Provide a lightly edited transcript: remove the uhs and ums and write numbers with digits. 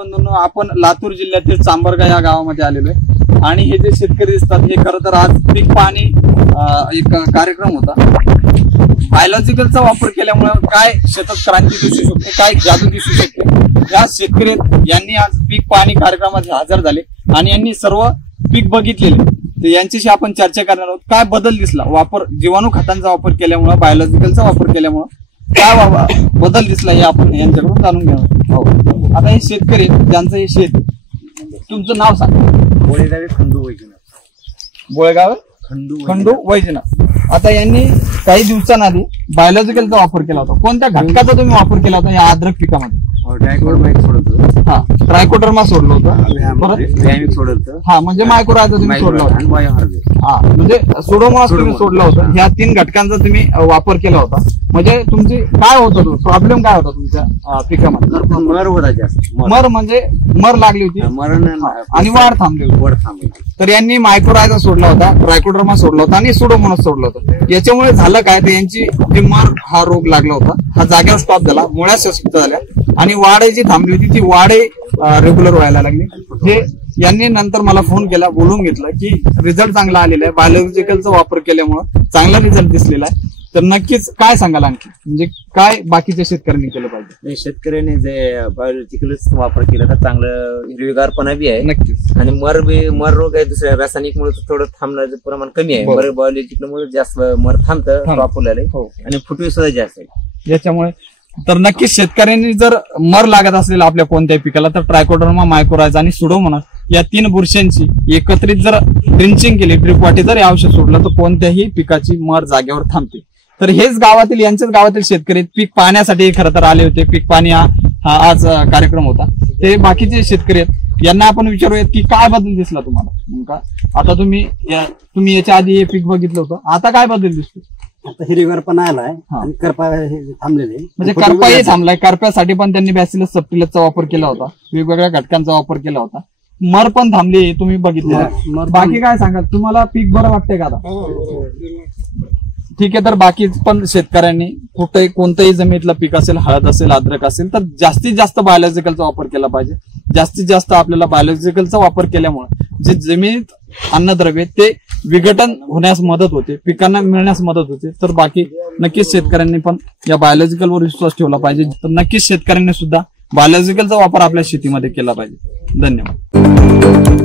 बंधूंनो, आपण लातूर जिल्ह्यातील चांबरगा या गावामध्ये आलेलो आहे आणि हे जे शेतकरी दिसतात हे खरं तर आज पीक पाणी एक कार्यक्रम होता. बायोलॉजिकलचा वापर केल्यामुळे काय शेतात क्रांती दिसू शकते, काय जादू दिसू शकते, या शेतकरी यांनी आज पीक पाणी कार्यक्रमात हजर झाले आणि यांनी सर्व पीक बघितलेले. तर यांच्याशी आपण चर्चा करणार आहोत. काय बदल दिसला वापर जीवाणू खतांचा वापर केल्यामुळे, बायोलॉजिकलचा वापर केल्यामुळे काय बदल दिसला हे आपण यांच्याकडून जाणून घेणार. आता हे शेतकरी ज्यांचं हे शेत, तुमचं नाव सांगा. बोळेगाव खंडू वैजनाथ. बोळेगाव खंडू वैजनाथ. आता यांनी काही दिवसांआधी बायोलॉजिकलचा वापर केला होता. कोणत्या घटकाचा तुम्ही वापर केला होता या अद्रक पिकामध्ये? ट्रायकोडर्मा सोडत. हा, ट्रायकोडर्मा सोडलं होतं. सोडत. हा, म्हणजे मायक्रोरायझा तुम्ही सोडला होता. हा, म्हणजे सुडोमोनास तुम्ही सोडलं होतं. ह्या 3 घटकांचा तुम्ही वापर केला होता. म्हणजे तुमची काय होतं, तो प्रॉब्लेम काय होता तुमच्या पिकामध्ये? मर होता जास्त. मर म्हणजे मर लागली होती मरण आणि वाढ थांबली होती. तर यांनी मायक्रोरायझा सोडला होता, ट्रायकोडर्मा सोडला होता आणि सुडोमोनास सोडला होता. याच्यामुळे झालं काय, तर यांची जी मर हा रोग लागला होता, हा जागेवर स्टॉप झाला, मुळ्या सुस्त झाल्या आणि वाढ जी थांबली होती ती वाढ रेग्युलर व्हायला लागली. हे यांनी नंतर मला फोन केला, बोलून घेतलं की रिझल्ट चांगला आलेला आहे, बायोलॉजिकलचा वापर केल्यामुळे चांगला रिझल्ट दिसलेला आहे. तर नक्कीच काय सांगाल आणखी, म्हणजे काय बाकीच्या शेतकऱ्यांनी केलं पाहिजे? शेतकऱ्यांनी जे बायोलॉजिकलचा वापर केला तर चांगलं हिरवीगारपणा बी आहे. नक्कीच. आणि मर रोग आहे दुसऱ्या रासायनिक मुळे थोडं थांबण्याचं प्रमाण कमी आहे. मर बायोलॉजिकल मुळे जास्त मर थांबतं वापरलेलं आणि फुटवे सुद्धा जास्त आहे याच्यामुळे. तर नक्कीच शेतकऱ्यांनी जर मर लागत असेल आपल्या कोणत्याही पिकाला तर ट्रायकोडर्मा, मायक्रोरायझा आणि सुडोमोनास या 3 बुरशींची एकत्रित जर ड्रिंचिंग केली, ड्रिप वाटी जर हे औषध सोडलं तर कोणत्याही पिकाची मर जागेवर थांबते. तर हेच गावातील, यांच्याच गावातील शेतकरी पीक पाहण्यासाठी खरं तर आले होते. पीक पाणी हा आज कार्यक्रम होता. ते बाकीचे शेतकरी आहेत, यांना आपण विचारूयात की काय बदल दिसला तुम्हाला नेमका. आता तुम्ही याच्या आधी हे पीक बघितलं होतं, आता काय बदल दिसतो? आता हिरवीगारपणा आलाय आणि करपा थांबलेले, म्हणजे करपाही थांबलाय. करप्यासाठी पण त्यांनी बॅसिलस सबटिलसचा वापर केला होता, वेगवेगळ्या घटकांचा वापर केला होता. मर पण थांबली तुम्ही बघितलं. बाकी काय सांगाल, तुम्हाला पीक बरं वाटतंय का आता? ठीक आहे. तर बाकी पण शेतकऱ्यांनी कुठेही कोणत्याही जमिनीतलं पीक असेल, हळद असेल, अद्रक असेल, तर जास्तीत जास्त बायोलॉजिकलचा वापर केला पाहिजे. जास्तीत जास्त आपल्याला बायोलॉजिकलचा वापर केल्यामुळे जे जमिनीत अन्नद्रव्य ते विघटन होण्यास मदत होते, पिकांना मिळण्यास मदत होते. तर बाकी नक्कीच शेतकऱ्यांनी पण या बायोलॉजिकलवर विश्वास ठेवला पाहिजे. तर नक्कीच शेतकऱ्यांनी सुद्धा बायोलॉजिकलचा वापर आपल्या शेतीमध्ये केला पाहिजे. धन्यवाद.